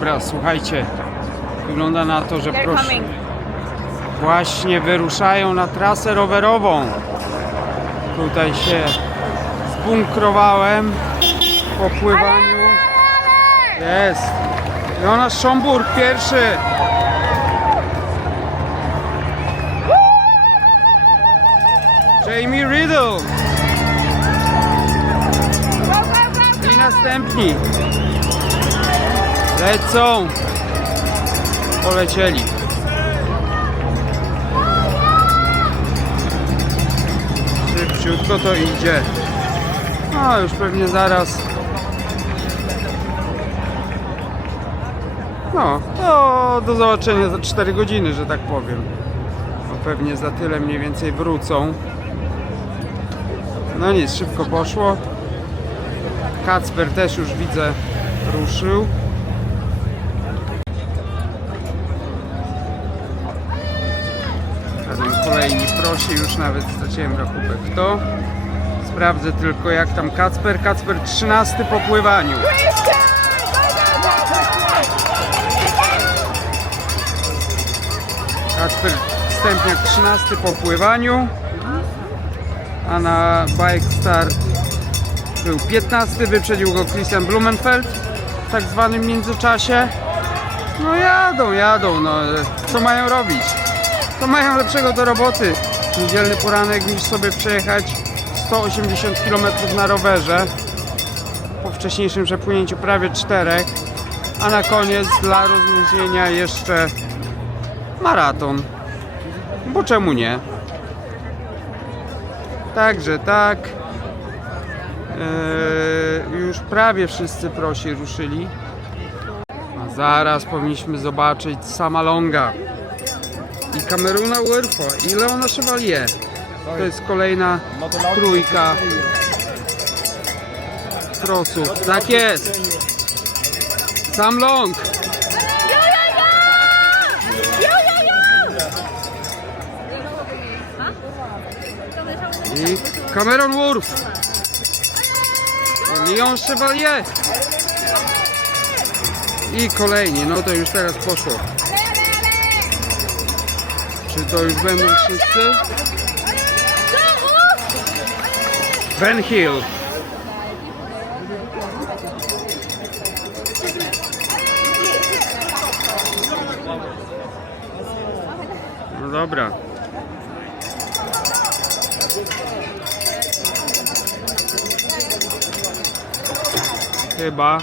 Dobra, słuchajcie. Wygląda na to, że proszę, właśnie wyruszają na trasę rowerową. Tutaj się zbunkrowałem po pływaniu. Jest. Jonasz Szomburg pierwszy. Jamie Riddle. I następni. Lecą. Polecieli. Szybciutko to idzie. No już pewnie zaraz. No, to do zobaczenia za 4 godziny, że tak powiem. Pewnie za tyle mniej więcej wrócą. No nic, szybko poszło. Kacper też już widzę ruszył. Jadą prosi, już nawet straciłem rachubek. Kto? Sprawdzę tylko jak tam Kacper. Kacper 13 po pływaniu. Kacper Stępniak 13 po pływaniu. A na Bike Start był 15, wyprzedził go Christian Blumenfeld w tak zwanym międzyczasie. No jadą, jadą, no co mają robić? To mają lepszego do roboty. Niedzielny poranek niż sobie przejechać 180 km na rowerze po wcześniejszym przepłynięciu prawie 4, a na koniec dla rozluźnienia jeszcze maraton. Bo czemu nie? Także tak. Eee, już prawie wszyscy prosi ruszyli. A zaraz powinniśmy zobaczyć Samalonga Kameruna Werfa i Leona Chevalier. To jest kolejna trójka prosów. Tak jest. Sam Long. I Cameron Wolf. Leon Chevalier. I kolejni, no to już teraz poszło. Czy to już będą wszyscy? Ben Hill. No dobra. Chyba